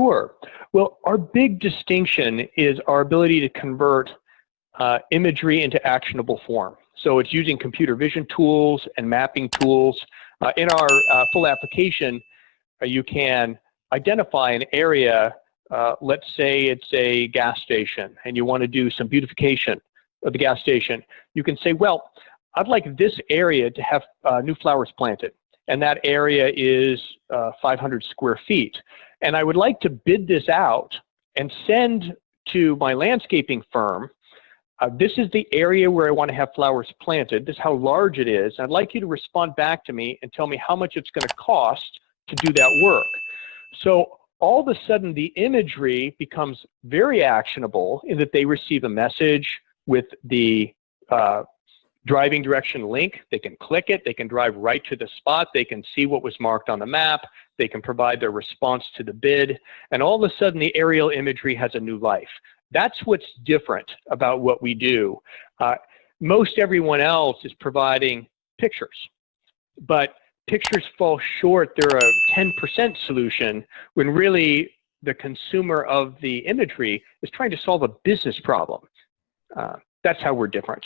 Sure. Well, our big distinction is our ability to convert imagery into actionable form. So it's using computer vision tools and mapping tools. In our full application, you can identify an area, let's say it's a gas station, and you want to do some beautification of the gas station. You can say, well, I'd like this area to have new flowers planted, and that area is 500 square feet. And I would like to bid this out and send to my landscaping firm, this is the area where I want to have flowers planted. This is how large it is. I'd like you to respond back to me and tell me how much it's going to cost to do that work. So all of a sudden, the imagery becomes very actionable in that they receive a message with the driving direction link. They can click it. They can drive right to the spot. They can see what was marked on the map. They can provide their response to the bid. And all of a sudden, the aerial imagery has a new life. That's what's different about what we do. Most everyone else is providing pictures, but pictures fall short. They're a 10% solution when really the consumer of the imagery is trying to solve a business problem. That's how we're different.